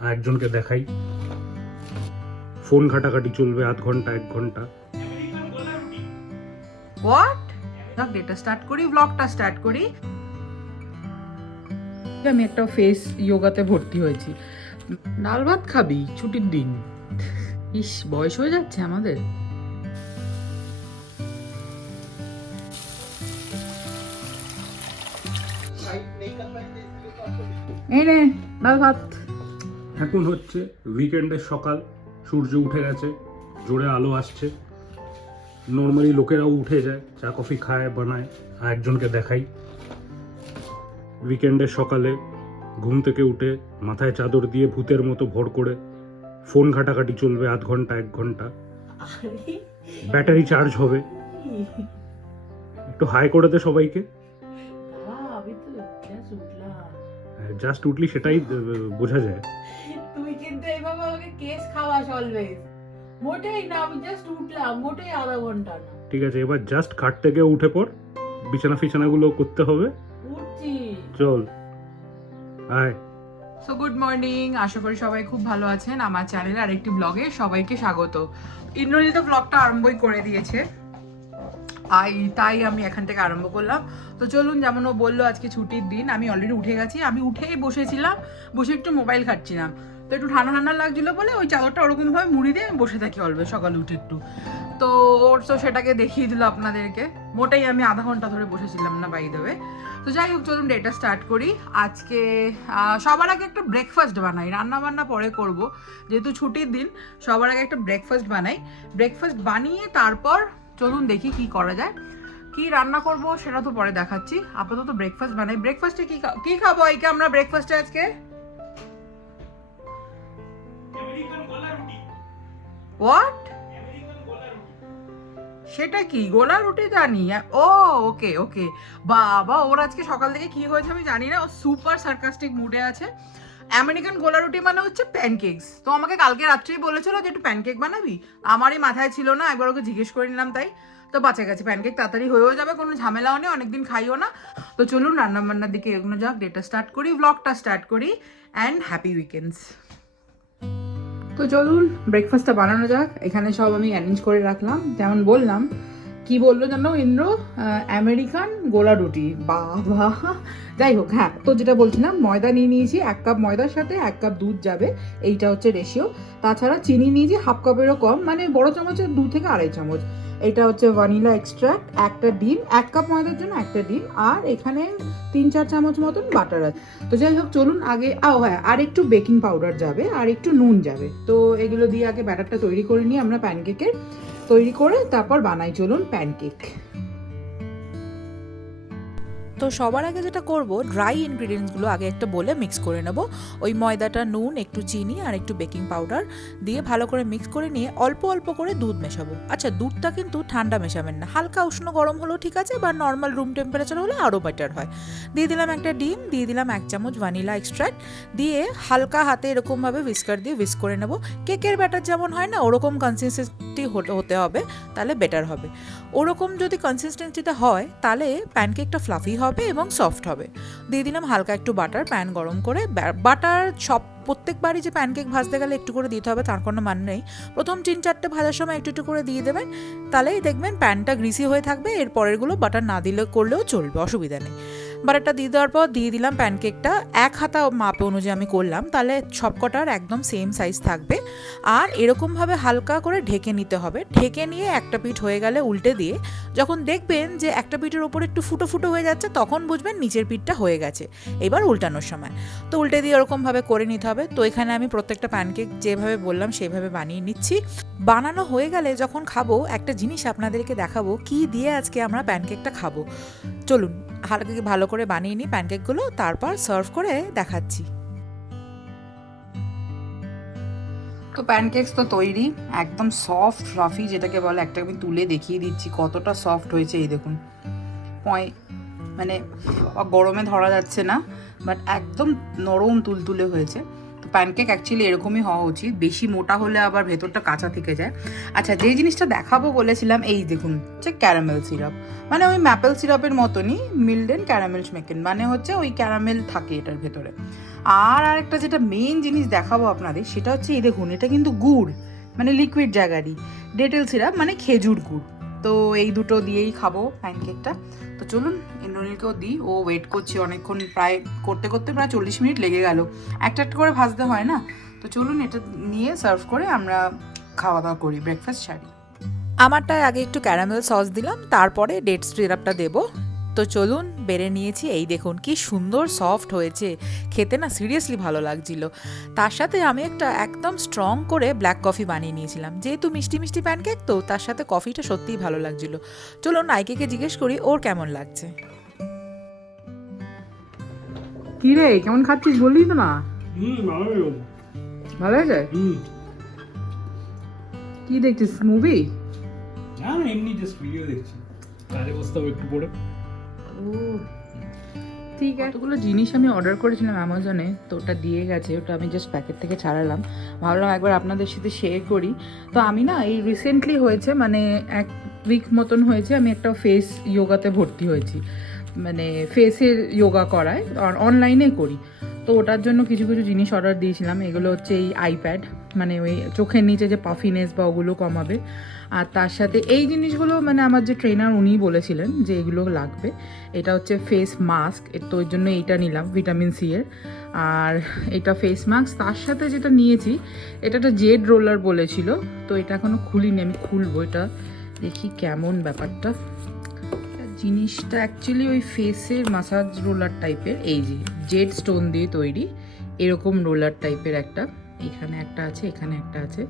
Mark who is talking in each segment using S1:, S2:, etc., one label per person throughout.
S1: একজনকে দেখাই। ফোন ঘাটাঘাটি চলবে আধ ঘণ্টা এক ঘণ্টা।
S2: হোয়াট যাক ডেটা স্টার্ট করি ব্লগটা স্টার্ট করি।
S3: আমি একটা ফেস যোগাতে ভর্তি হয়েছি। ডাল ভাত খাবি? ছুটির দিন। ইস বয়স হয়ে যাচ্ছে আমাদের। এই নে ডাল ভাত।
S1: এখন হচ্ছে উইকেন্ডের সকাল সূর্য উঠে গেছে জোরে আলো আসছে। নর্মালি লোকেরাও উঠে যায় চা কফি খায় বানায় আর একজনকে দেখাই। উইকেন্ডের সকালে ঘুম থেকে উঠে মাথায় চাদর দিয়ে ভূতের মতো ভর করে ফোন ঘাটাঘাটি চলবে আধ ঘণ্টা এক ঘণ্টা। ব্যাটারি চার্জ হবে। একটু হাই করে দে সবাইকে। জাস্ট উঠলি সেটাই বোঝা যায়।
S4: কিন্তু এইভাবে আমাকে কেস খাওয়াস অলওয়েজ মোটেই না আমি জাস্ট উঠলাম মোটেই আধা ঘণ্টা না।
S1: ঠিক আছে এবার জাস্ট খাট থেকে উঠে পড় বিছানা ফিছানাগুলো করতে হবে।
S4: উঠছি।
S1: চল আয়।
S2: সো গুড মর্নিং আশা করি সবাই খুব ভালো আছেন। আমার চ্যানেলে আরেকটি ব্লগে সবাইকে স্বাগত। ইন্দ্রনীল তো ব্লগটা আরম্ভই করে দিয়েছে। আই তাই আমি এখান থেকে আরম্ভ করলাম। তো চলুন যেমন ও বলল আজকে ছুটির দিন আমি অলরেডি উঠে গেছি। আমি উঠেই বসেছিলাম বসে একটু মোবাইল ঘাটছিলাম। তো একটু ঠান্ডা ঠান্ডা লাগছিল বলে ওই চাদরটা ওরকমভাবে মুড়ি দিয়ে আমি বসে থাকি অল্প সকালে উঠে একটু। তো ওর তো সেটাকে দেখিয়ে দিল আপনাদেরকে। মোটাই আমি আধা ঘণ্টা ধরে বসেছিলাম না বাই দেবে তো যাই হোক, চলুন ডেটা স্টার্ট করি। আজকে সবার আগে একটা ব্রেকফাস্ট বানাই। রান্না বান্না পরে করব। যেহেতু ছুটির দিন, সবার আগে একটা ব্রেকফাস্ট বানাই। ব্রেকফাস্ট বানিয়ে তারপর চলুন দেখি কি করা যায়। কি রান্না করব সেটা তো পরে দেখাচ্ছি। আপাতত ব্রেকফাস্ট বানাই। ব্রেকফাস্টে কি কি খাব এইকে আমরা ব্রেকফাস্টে আজকে? হোয়াট সেটা কি? গোলা রুটি জানি। ও ওকে ওকে বাবা ওর আজকে সকাল থেকে কি হয়েছে আমি জানি না। ও সুপার সার্কাস্টিক মুডে আছে। আমেরিকান গোলা রুটি মানে হচ্ছে প্যানকেকস তো আমাকে কালকে রাত্রেই বলেছিল যে একটু প্যানকেক বানাবি? আমারই মাথায় ছিল না একবার ওকে জিজ্ঞেস করে নিলাম তাই। তো বাঁচা গেছে। প্যানকেক তাড়াতাড়ি হয়েও যাবে কোনো ঝামেলাও নেই অনেকদিন খাইও না। তো চলুন রান্না বান্নার দিকে এগোনো যাক। ডেটা স্টার্ট করি ব্লগটা স্টার্ট করি অ্যান্ড হ্যাপি উইকেন্ডস তো চলুন ব্রেকফাস্টটা বানানো যাক। এখানে সব আমি অ্যারেঞ্জ করে রাখলাম। যেমন বললাম, কি বলল যেন ইন্দ্র? আমেরিকান গোলা রুটি। বাবা। যাই হোক হ্যাঁ তো যেটা বলছিলাম, ময়দা নিয়ে নিয়েছি, এক কাপ ময়দার সাথে এক কাপ দুধ যাবে। এইটা হচ্ছে রেশিও তাছাড়া চিনি নিয়েছি হাফ কাপেরও কম মানে বড় চামচের দু থেকে আড়াই চামচ। এটা হচ্ছে ভ্যানিলা এক্সট্রাক্ট একটা ডিম, এক কাপ ময়দার জন্য একটা ডিম, আর এখানে তিন, চার চামচ মতন বাটার আছে। তো যাই হোক, চলুন আগে, আও হ্যাঁ আর একটু বেকিং পাউডার যাবে, আর একটু নুন যাবে। তো এগুলো দিয়ে আগে ব্যাটারটা তৈরি করে নিই, আমরা প্যানকেকের তৈরি করে তারপর বানাই, চলুন প্যানকেক
S5: তো সবার আগে যেটা করব ড্রাই ইনগ্রিডিয়েন্টসগুলো আগে একটা বলে মিক্স করে নেব। ওই ময়দাটা নুন, একটু চিনি আর একটু বেকিং পাউডার দিয়ে ভালো করে মিক্স করে নিয়ে অল্প অল্প করে দুধ মেশাবো। আচ্ছা দুধটা কিন্তু ঠান্ডা মেশাবেন না। হালকা উষ্ণ গরম হলেও ঠিক আছে, বা নর্মাল রুম টেম্পারেচার হলে আরও বেটার হয়। দিয়ে দিলাম একটা ডিম, দিয়ে দিলাম এক চামচ ভ্যানিলা এক্সট্রাক্ট দিয়ে হালকা হাতে এরকমভাবে উইস্কার দিয়ে উইস্ক করে নেব। কেকের ব্যাটার যেমন হয় না, ওরকম কনসিস্টেন্সি হতে হবে, তাহলে বেটার হবে। ওরকম যদি কনসিস্টেন্সিটা হয়, তাহলে প্যানকেকটা ফ্লাফি হবে। এবং সফট হবে। দিয়ে দিলাম হালকা একটু বাটার প্যান গরম করে। বাটার সব, প্রত্যেকবারই যে প্যানকেক ভাজতে গেলে একটু করে দিতে হবে, তার কোনো মান নেই। প্রথম তিন চারটে ভাজার সময় একটু একটু করে দিয়ে দেবেন। তাহলেই দেখবেন প্যানটা গ্রিসি হয়ে থাকবে। এর পরেরগুলো বাটার না দিলে করলেও চলবে, অসুবিধা নেই। বাটারটা দিয়ে দেওয়ার পর দিয়ে দিলাম প্যানকেকটা। এক হাতা মাপ অনুযায়ী আমি করলাম, তাহলে সবকটার একদম সেম সাইজ থাকবে। আর এরকমভাবে হালকা করে ঢেকে নিতে হবে। ঢেকে নিয়ে একটা পিঠ হয়ে গেলে উল্টে দিয়ে যখন দেখবেন যে একটা পিঠের ওপর একটু ফুটো ফুটো হয়ে যাচ্ছে, তখন বুঝবেন নিচের পিঠটা হয়ে গেছে। এবার উল্টানোর সময়। তো উল্টে দিয়ে ওরকমভাবে করে নিতে হবে। তো এখানে আমি প্রত্যেকটা প্যানকেক যেভাবে বললাম সেভাবে বানিয়ে নিচ্ছি। বানানো হয়ে গেলে যখন খাব, একটা জিনিস আপনাদেরকে দেখাবো, কি দিয়ে আজকে আমরা প্যানকেকটা খাব। চলুন হালকা ভালো করে বানিয়ে নিই প্যানকেকগুলো তারপর সার্ভ করে দেখাচ্ছি।
S2: তো প্যানকেকস তো তৈরি, একদম সফট ফ্লাফি যেটাকে বলে, একটা আমি তুলে দেখিয়ে দিচ্ছি, কতটা সফট হয়েছে, এই দেখুন। পয় মানে গরমে ধরা যাচ্ছে না বাট একদম নরম তুলতুলে হয়েছে।
S6: প্যানকেক অ্যাকচুয়ালি এরকমই হওয়া উচিত। বেশি মোটা হলে আবার ভেতরটা কাঁচা থেকে যায়। আচ্ছা যে জিনিসটা দেখাবো বলেছিলাম, এই দেখুন, হচ্ছে ক্যারামেল সিরাপ মানে ওই ম্যাপেল সিরাপের মতনই মিল্ডেন ক্যারামেল মেকেন মানে হচ্ছে ওই ক্যারামেল থাকে এটার ভেতরে। আর আরেকটা যেটা মেন জিনিস দেখাবো আপনাদের, সেটা হচ্ছে এই দেখুন, এটা কিন্তু গুড় মানে লিকুইড জায়গারই ডেটেল সিরাপ মানে খেজুর গুড়। তো এই দুটো দিয়েই খাব প্যানকেকটা তো চলুন, ইন্দ্রনীলকেও দিই। ও ওয়েট করছি অনেকক্ষণ, প্রায় করতে করতে প্রায় চল্লিশ মিনিট লেগে গেল। একটা একটা করে ভাজতে হয় না? তো চলুন, এটা নিয়ে সার্ভ করে আমরা খাওয়া দাওয়া করি ব্রেকফাস্ট সারি।
S7: আমারটায় আগে একটু ক্যারামেল সস দিলাম, তারপরে ডেট সিরাপটা দেবো। তো চলুন বেড়ে নিয়েছি। এই দেখুন কি সুন্দর সফট হয়েছে। খেতে না সিরিয়াসলি ভালো লাগছিল। তার সাথে আমি একটা একদম স্ট্রং করে ব্ল্যাক কফি বানিয়ে নিয়েছিলাম। যেহেতু মিষ্টি মিষ্টি প্যানকেক তো তার সাথে কফিটা সত্যিই ভালো লাগছিল। চলুন নাইকেকে জিজ্ঞেস করি ওর কেমন লাগছে?
S2: কি রে কেমন খাচ্ছিস বললি তো না?
S8: ভালো হুম।
S2: কি দেখছিস মুভি
S8: না এমনি জাস্ট ভিডিও দেখছি। কাজে বসতে হবে একটু পরে।
S2: ঠিক আছে। কতগুলো জিনিস আমি অর্ডার করেছিলাম অ্যামাজনে তো ওটা দিয়ে গেছে ওটা আমি জাস্ট প্যাকেট থেকে ছাড়ালাম। ভাবলাম একবার আপনাদের সাথে শেয়ার করি। তো আমি না এই রিসেন্টলি হয়েছে মানে এক উইক মতন হয়েছে আমি একটা ফেস ইয়োগাতে ভর্তি হয়েছি। মানে ফেসের যোগা করায় আর অনলাইনে করি। তো ওটার জন্য কিছু কিছু জিনিস অর্ডার দিয়েছিলাম। এগুলো হচ্ছে এই আইপ্যাড মানে ওই চোখের নিচে যে পাফিনেস বা ওগুলো কমাবে। আর তার সাথে এই জিনিসগুলো মানে আমার যে ট্রেনার উনি বলেছিলেন যে এগুলো লাগবে। এটা হচ্ছে ফেস মাস্ক তো ওই জন্য এইটা নিলাম ভিটামিন সি এর। আর এটা ফেস মাস্ক তার সাথে যেটা নিয়েছি, এটা একটা জেড রোলার বলেছিল। তো এটা এখনও খুলিনি, আমি খুলবো। এটা দেখি কেমন ব্যাপারটা। জিনিসটা অ্যাকচুয়ালি ওই ফেসের মাসাজ রোলার টাইপের এই যে জেড স্টোন দিয়ে তৈরি, এরকম রোলার টাইপের একটা, এখানে একটা আছে, এখানে একটা আছে।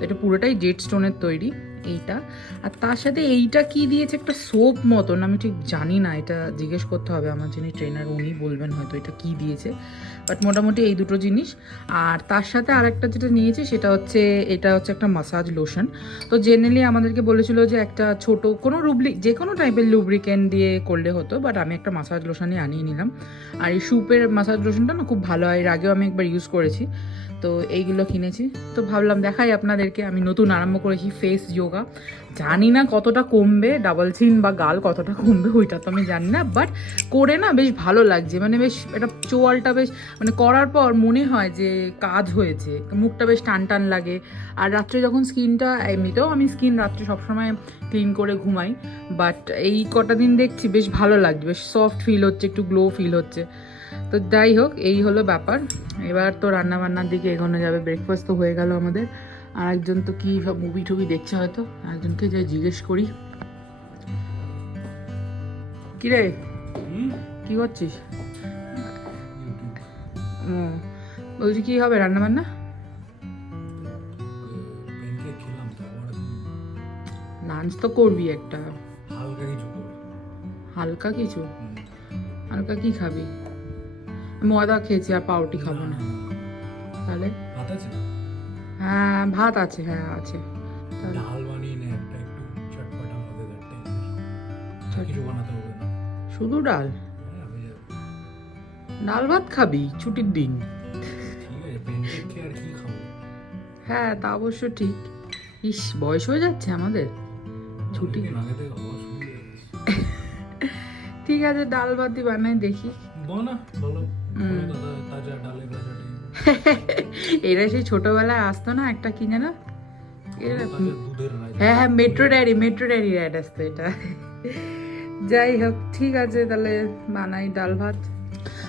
S2: এটা পুরোটাই জেড স্টোনের তৈরি। এইটা। আর তার সাথে এইটা কি দিয়েছে? একটা সোপ মতন। আমি ঠিক জানি না, এটা জিজ্ঞেস করতে হবে আমার যিনি ট্রেনার উনি বলবেন হয়তো এটা কি দিয়েছে। বাট মোটামুটি এই দুটো জিনিস। আর তার সাথে আরেকটা যেটা নিয়েছি, সেটা হচ্ছে, এটা হচ্ছে একটা মাসাজ লোশন তো জেনারেলি আমাদেরকে বলেছিল যে একটা ছোট, কোনো রুবলি যে কোনো টাইপের লুব্রিকেন্ট দিয়ে করলে হতো বাট আমি একটা মাসাজ লোশনই আনিয়ে নিলাম। আর এই সুপের মাসাজ লোশনটা না খুব ভালো হয়, এর আগেও আমি একবার ইউজ করেছি। তো এইগুলো কিনেছি। তো ভাবলাম দেখাই আপনাদেরকে, আমি নতুন আরম্ভ করেছি ফেস যোগা জানি না কতটা কমবে ডাবল চিন বা গাল কতটা কমবে, ওইটা তো আমি জানি না বাট করে না বেশ ভালো লাগছে। মানে বেশ এটা চোয়ালটা বেশ মানে করার পর মনে হয় যে কাজ হয়েছে। মুখটা বেশ টান টান লাগে। আর রাত্রে যখন স্কিনটা, এমনিতেও আমি স্কিন রাত্রে সবসময় ক্লিন করে ঘুমাই বাট এই কটা দিন দেখছি বেশ ভালো লাগছে। বেশ সফট ফিল হচ্ছে, একটু গ্লো ফিল হচ্ছে। তো যাই হোক, এই হলো ব্যাপার। এবার তো রান্না বান্নার দিকে এগোনো যাবে। ব্রেকফাস্ট তো হয়ে গেল আমাদের। আর একজন তো কি সব মুভি টুভি দেখছে হয়তো একজনকে যাই জিজ্ঞেস করি। কি রে
S8: হুম?
S2: কি করছিস? ও বলছি কি হবে রান্না বান্না? লাঞ্চ তো করবি একটা।
S8: হালকা কিছু
S2: হালকা কিছু? হালকা কি খাবি? ময়দা খেয়েছি আর পাউরুটি খাব না। তাহলে?
S8: ভাত আছে?
S2: হ্যাঁ ভাত আছে হ্যাঁ আছে।
S8: ডাল বানিয়ে নে একটা একটু চটপটা মজাদার টাইপের কিছু বানাতে হবে না।
S2: শুধু ডাল?
S8: হ্যাঁ
S2: ডাল ভাত খাবি ছুটির দিন। হ্যাঁ তা অবশ্য ঠিক। ইস বয়স হয়ে যাচ্ছে আমাদের। ছুটি। ঠিক আছে ডাল ভাতই বানাই দেখি।
S8: বানা বলো। বলো তাজা ডালে ভাজা।
S2: এরা সেই ছোটবেলায় আসতো না একটা কি
S8: রাজা
S2: হ্যাঁ হ্যাঁ metro daddy metro daddy ad আসতো এটা। যাই হোক ঠিক আছে তাহলে বানাই ডাল ভাত।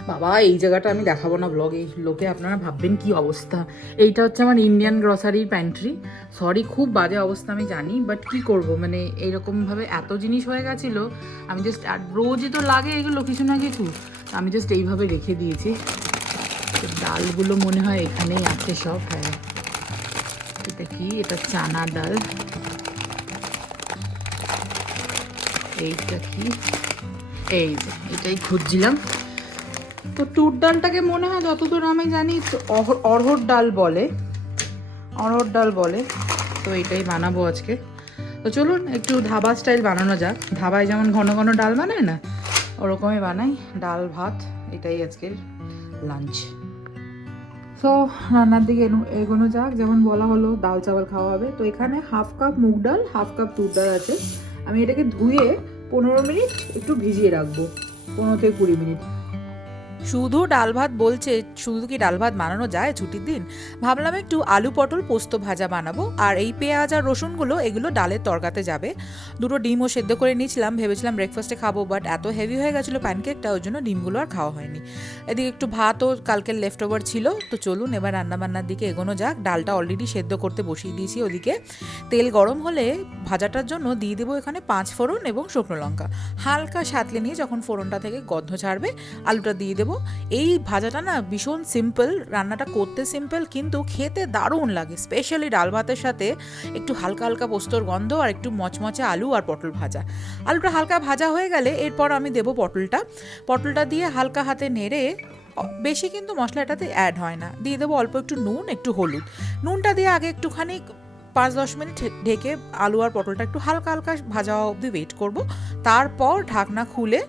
S2: বাবা এই জায়গাটা আমি দেখাবো না ব্লগে লোকে আপনারা ভাববেন কি অবস্থা। এইটা হচ্ছে আমার ইন্ডিয়ান গ্রসারির প্যান্ট্রি সরি খুব বাজে অবস্থা আমি জানি বাট কি করব? মানে এইরকমভাবে এত জিনিস হয়ে গেছিল আমি জাস্ট আর রোজই তো লাগে এগুলো কিছু না কিছু। আমি জাস্ট এইভাবে রেখে দিয়েছি। ডালগুলো মনে হয় এখানেই আছে সব হ্যাঁ। এটা কি এটা চানা ডাল। এইটা কি? এই যে, এটাই খুঁজছিলাম। তো টুর ডালটাকে মনে হয় যতদূর আমি জানি অড়হর ডাল বলে। অড়হর ডাল বলে। তো এটাই বানাবো আজকে। তো চলুন, একটু ধাবা স্টাইল বানানো যাক। ধাবায় যেমন ঘন ঘন ডাল বানায় না, ওরকমই বানাই। ডাল, ভাত, এটাই আজকের লাঞ্চ।
S8: সো রান্নার দিকে এগো- এগোনো যাক। যেমন বলা হলো, ডাল চাওয়াল খাওয়া হবে। তো এখানে হাফ কাপ মুগ ডাল, হাফ কাপ তুর ডাল আছে। আমি এটাকে ধুয়ে পনেরো মিনিট একটু ভিজিয়ে রাখব। পনেরো থেকে কুড়ি মিনিট।
S2: শুধু ডাল ভাত বলছে, শুধু কি ডাল ভাত বানানো যায় ছুটির দিন? ভাবলাম একটু আলু পটল পোস্ত ভাজা বানাবো, আর এই পেঁয়াজ আর রসুনগুলো এগুলো ডালের তরকাতে যাবে। দুটো ডিমও সেদ্ধ করে নিয়েছিলাম, ভেবেছিলাম ব্রেকফাস্টে খাব বাট এত হেভি হয়ে গেছিল প্যানকেকটা ওই জন্য ডিমগুলো আর খাওয়া হয়নি। এদিকে একটু ভাতও কালকের লেফট ওভার ছিল, তো চলুন এবার রান্নাবান্নার দিকে এগোনো যাক। ডালটা অলরেডি সেদ্ধ করতে বসিয়ে দিয়েছি ওদিকে। তেল গরম হলে ভাজাটার জন্য দিয়ে দেবো এখানে পাঁচ ফোড়ন এবং শুকনো লঙ্কা। হালকা সাতলে নিয়ে যখন ফোড়নটা থেকে গন্ধ ছাড়বে, আলুটা দিয়ে দেবো এই ভাজাটা না ভীষণ সিম্পল রান্নাটা করতে সিম্পল কিন্তু খেতে দারুণ লাগে স্পেশালি ডাল ভাতের সাথে একটু হালকা হালকা পোস্তর গন্ধ আর একটু মচমচে আলু আর পটল ভাজা। আলুটা হালকা ভাজা হয়ে গেলে এরপর আমি দেবো পটলটা। পটলটা দিয়ে হালকা হাতে নেড়ে বেশি কিন্তু মশলাটাতে অ্যাড হয় না। দিয়ে দেবো অল্প একটু নুন, একটু হলুদ। নুনটা দিয়ে আগে একটুখানি পাঁচ দশ মিনিট ঢেকে আলু আর পটলটা একটু হালকা হালকা ভাজা অবধি ওয়েট করব। তারপর ঢাকনা খুলে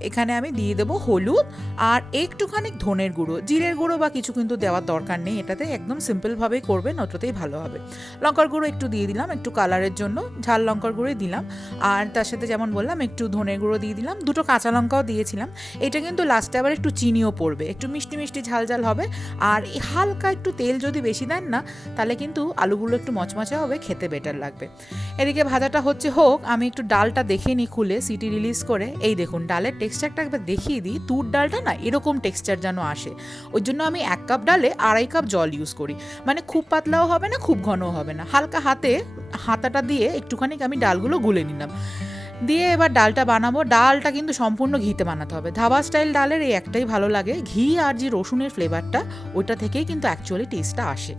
S2: এখানে আমি দিয়ে দেবো হলুদ আর একটুখানি ধনের গুঁড়ো, জিরের গুঁড়ো বা কিছু কিন্তু দেওয়ার দরকার নেই, এটাতে একদম সিম্পলভাবেই করবেন অতটাই ভালো হবে। লঙ্কার গুঁড়ো একটু দিয়ে দিলাম, একটু কালারের জন্য, ঝাল লঙ্কার গুঁড়োই দিলাম। আর তার সাথে যেমন বললাম, একটু ধনের গুঁড়ো দিয়ে দিলাম, দুটো কাঁচা লঙ্কাও দিয়েছিলাম। এটা কিন্তু লাস্টে আবার একটু চিনিও পড়বে, একটু মিষ্টি মিষ্টি ঝাল ঝাল হবে। আর হালকা একটু তেল যদি বেশি দেন না, তাহলে কিন্তু আলুগুলো একটু মচমচা হবে, খেতে বেটার লাগবে। এদিকে ভাজাটা হচ্ছে হোক, আমি একটু ডালটা দেখে নিই খুলে সিটি রিলিজ করে, এই দেখুন, ডালের টেক্সচারটা একবার দেখিয়ে দিই, তুর ডালটা না এরকম টেক্সচার যেন আসে। ওই জন্য আমি এক কাপ ডালে আড়াই কাপ জল ইউজ করি। মানে খুব পাতলাও হবে না, খুব ঘনও হবে না। হালকা হাতে, হাতাটা দিয়ে একটুখানি আমি ডালগুলো গুলে নিলাম। দিয়ে এবার ডালটা বানাবো। ডালটা কিন্তু সম্পূর্ণ ঘিতে বানাতে হবে। ধাবা স্টাইল ডালের এই একটাই ভালো লাগে। ঘি আর যে রসুনের ফ্লেভারটা ওইটা থেকেই কিন্তু অ্যাকচুয়ালি টেস্টটা আসে।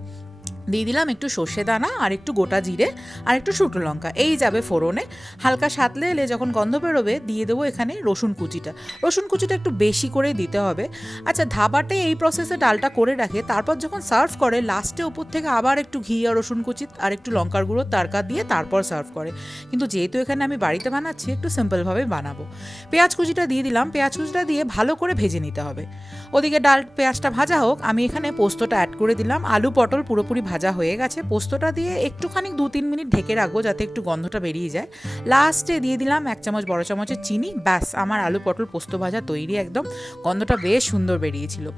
S2: দিয়ে দিলাম একটু সর্ষে দানা আর একটু গোটা জিরে আর একটু শুকনো লঙ্কা। এই যাবে ফোড়নে। হালকা সাতলে এলে যখন গন্ধ বেরোবে, দিয়ে দেবো এখানে রসুন কুচিটা। রসুন কুচিটা একটু বেশি করে দিতে হবে। আচ্ছা ধাবাতে এই প্রসেসে ডালটা করে রাখে, তারপর যখন সার্ভ করে লাস্টে ওপর থেকে আবার একটু ঘি আর রসুন কুচি আর একটু লঙ্কার গুঁড়ো, তারকা দিয়ে তারপর সার্ভ করে। কিন্তু যেহেতু এখানে আমি বাড়িতে বানাচ্ছি, একটু সিম্পলভাবে বানাবো। পেঁয়াজ কুচিটা দিয়ে দিলাম। পেঁয়াজ কুচিটা দিয়ে ভালো করে ভেজে নিতে হবে। ওদিকে ডাল, পেঁয়াজটা ভাজা হোক, আমি এখানে পোস্তটা অ্যাড করে দিলাম। আলু, পটল পুরোপুরি ভাজা হয়ে গেছে। পোস্তটা দিয়ে একটুখানি দু তিন মিনিট ঢেকে রাখব যাতে একটু গন্ধটা বেরিয়ে যায়। লাস্টে দিয়ে দিলাম এক চামচ বড় চামচের চিনি। ব্যাস, আমার আলু পটল পোস্ত ভাজা তৈরি একদম। গন্ধটা বেশ সুন্দর বেরিয়েছিল।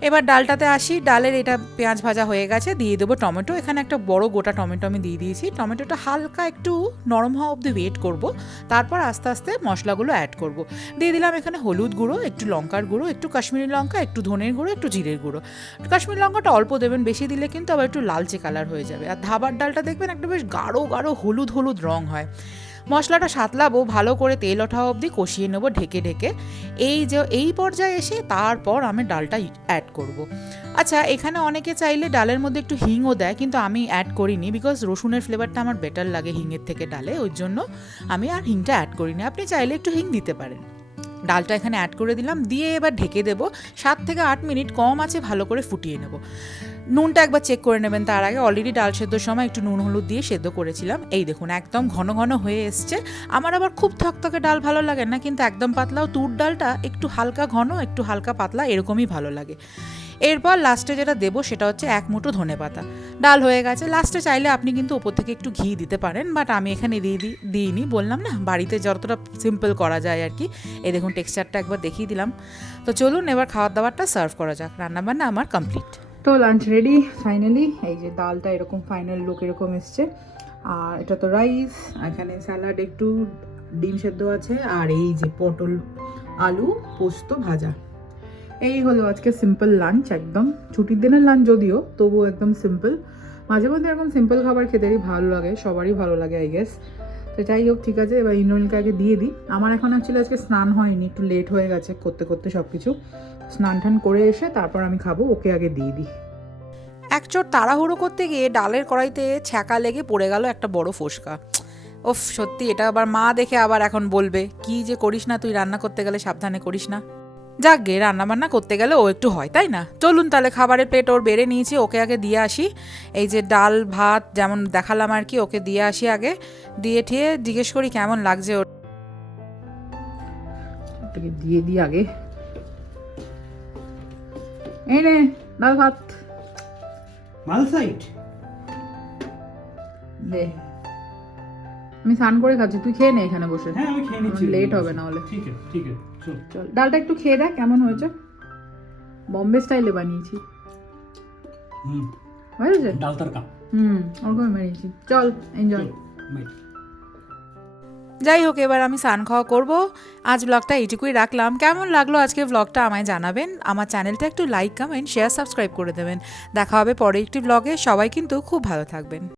S2: এবার ডালটাতে আসি। ডালের এটা পেঁয়াজ ভাজা হয়ে গেছে। দিয়ে দেবো টমেটো। এখানে একটা বড় গোটা টমেটো আমি দিয়ে দিয়েছি। টমেটোটা হালকা একটু নরম হওয়া অবধি ওয়েট করব। তারপর আস্তে আস্তে মশলাগুলো অ্যাড করব। দিয়ে দিলাম এখানে হলুদ গুঁড়ো, একটু লঙ্কার গুঁড়ো, একটু কাশ্মীরি লঙ্কা, একটু ধনের গুঁড়ো, একটু জিরের গুঁড়ো। কাশ্মীরি লঙ্কাটা অল্প দেবেন, বেশি দিলে কিন্তু আবার একটু লালচে কালার হয়ে যাবে। আর ধাবার ডালটা দেখবেন একটা বেশ গাঢ় গাঢ় হলুদ হলুদ রং হয়। মশলাটা সাতলাবো, ভালো করে তেল ওঠা অবধি কষিয়ে নেব ঢেকে ঢেকে। এই যে, এই পর্যায়ে এসে তারপর আমি ডালটা অ্যাড করব। আচ্ছা এখানে অনেকে চাইলে ডালের মধ্যে একটু হিংও দেয়, কিন্তু আমি অ্যাড করিনি বিকজ রসুনের ফ্লেভারটা আমার বেটার লাগে হিংয়ের থেকে ডালে, ওই জন্য আমি আর হিংটা অ্যাড করিনি। আপনি চাইলে একটু হিং দিতে পারেন। ডালটা এখানে অ্যাড করে দিলাম, দিয়ে এবার ঢেকে দেবো। সাত থেকে আট মিনিট কম আছে, ভালো করে ফুটিয়ে নেব। নুনটা একবার চেক করে নেবেন। তার আগে অলরেডি ডাল সেদ্ধর সময় একটু নুন, হলুদ দিয়ে সেদ্ধ করেছিলাম। এই দেখুন, একদম ঘন ঘন হয়ে এসছে। আমার আবার খুব থকথকে ডাল ভালো লাগে না, কিন্তু একদম পাতলাও তুর ডালটা একটু হালকা ঘন, একটু হালকা পাতলা এরকমই ভালো লাগে। এরপর লাস্টে যেটা দেবো সেটা হচ্ছে এক মুঠো ধনে পাতা। ডাল হয়ে গেছে। লাস্টে চাইলে আপনি কিন্তু ওপর থেকে একটু ঘি দিতে পারেন বাট আমি এখানে দিয়ে দিই দিইনি। বললাম না, বাড়িতে যতটা সিম্পল করা যায় আর কি। এ দেখুন টেক্সচারটা একবার দেখিয়ে দিলাম। তো চলুন, এবার খাবার দাবারটা সার্ভ করা যাক। রান্নাবান্না আমার কমপ্লিট
S8: তো লাঞ্চ রেডি ফাইনালি এই যে ডালটা এরকম ফাইনাল লুক এরকম এসছে। আর এটা তো রাইস এখানে স্যালাড একটু ডিম সেদ্ধ আছে, আর এই যে পটল আলু পোস্ত ভাজা। এই হলো আজকে সিম্পল লাঞ্চ একদম। ছুটির দিনের লাঞ্চ যদিও, তবুও একদম সিম্পল মাঝে মধ্যে এরকম সিম্পল খাবার খেতেই ভালো লাগে, সবারই ভালো লাগে আই গেস তো যাই হোক, ঠিক আছে, এবার ইন্দ্রনীলকে আগে দিয়ে দিই। আমার এখন অ্যাকচুয়ালি আজকে স্নান হয়নি, একটু লেট হয়ে গেছে করতে করতে সব কিছু স্নান টান করে এসে তারপর আমি খাব, ওকে আগে দিয়ে দিই।
S2: একচোর তাড়াহুড়ো করতে গিয়ে ডালের কড়াইতে ছ্যাঁকা লেগে পড়ে গেল একটা বড় ফোসকা। ওফ সত্যি, এটা আবার মা দেখে আবার এখন বলবে, কি যে করিস না, তুই রান্না করতে গেলে সাবধানে করিস না। যাক গে রান্না বান্না করতে গেলে ও একটু হয় তাই না? চলুন তাহলে খাবারের প্লেট ওর বেড়ে নিয়েছি ওকে আগে দিয়ে আসি। এই যে ডাল ভাত যেমন দেখালাম আর কি ওকে দিয়ে আসি আগে। দিয়ে ঠিয়ে জিজ্ঞেস করি কেমন লাগছে ওর?
S8: দিয়ে দিই আগে। এই নে ডাল ভাত। মালসাইট
S9: দে। আমি স্নান করে খাচ্ছি তুই খেয়ে নে এখানে বসে।
S8: হ্যাঁ আমি খেয়ে নিচ্ছি।
S9: লেট হবে না হলে
S8: ঠিক আছে ঠিক আছে চল।
S9: চল। ডালটা একটু খেয়ে দেখ কেমন হয়েছে। বম্বে স্টাইলে বানিয়েছি।
S8: হুম।
S9: হয়েছে?
S8: ডাল তরকা
S9: হুম ওরকম বানিয়েছি। চল এনজয়
S8: বাই
S2: যাই হোক এবার আমি স্নান খাওয়া করব। আজ ব্লগটা এইটুকুই রাখলাম। কেমন লাগল আজকে ব্লগটা আমায় জানাবেন। আমার চ্যানেলটা একটু লাইক কমেন্ট শেয়ার সাবস্ক্রাইব করে দেবেন। দেখা হবে পরে একটি ব্লগে সবাই কিন্তু খুব ভালো থাকবেন।